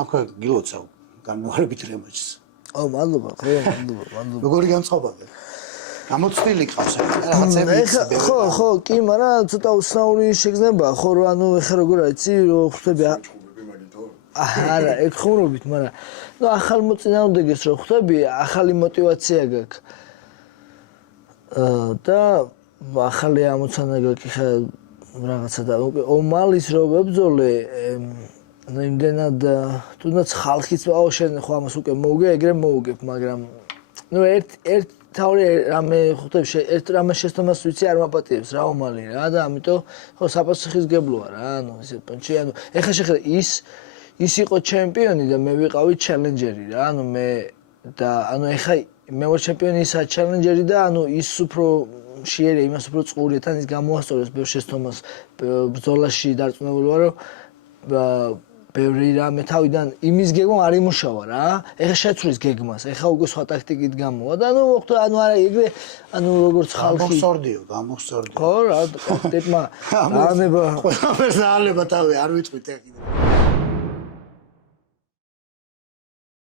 აქვე გილოცავ განმეორებით რემაჩს. აუ მადლობა, ხო, მადლობა. როგორი განწყობა? გამოცდილი ყავს რაღაცები. ხო, კი, მაგრამ ცოტა უცნაური შეგრძნებაა, ხო, რომ ანუ ეხლა როგორ არის, რომ ხვდები არა, ეგ ხუმრობით, მაგრამ ნუ ახალ მოწინააღმდეგეს რო ხვდები, ახალი мотиваცია გაქვს. და ახალი ამოცანა გაქვს ხა რაღაცა და ომალის რო ვებძოლე ну იმდენად თუნდაც ხალხიც აუ შენ ხო ამას უკვე მოუგე ეგრე მოუგებ მაგრამ ну ერთ თავი რამე ხვდები ერთ რამე შეცდომას ვიცი არ მაპატიებს რა ომალი რა და ამიტომ ხო საპასუხისგებლოა რა ანუ ესე პონჩი ანუ ეხა შეხედე ის იყო ჩემპიონი და მე ვიყავი ჩელენჯერი რა ანუ მე და ანუ ეხა მე ვარ ჩემპიონი ისა ჩელენჯერი და ანუ ის უფრო შეერია იმას უფრო წყურია თან ის გამოასწორებს ბევრ შეცდომას ბრძოლაში დარწმუნებული ვარ რომ ბევრი რამე თავიდან იმის გეგმა არ იმუშავა რა ეხა შეცვლის გეგმას ეხა უკვე სხვა ტაქტიკით გამოვა და ანუ მოხდა ანუ არა ეგრე ანუ როგორც ხალხი გამოსწორდიო ხო რა ტიპმა დაანება ყველაფერს დაალება თავი არ ვიტყვით ეხლა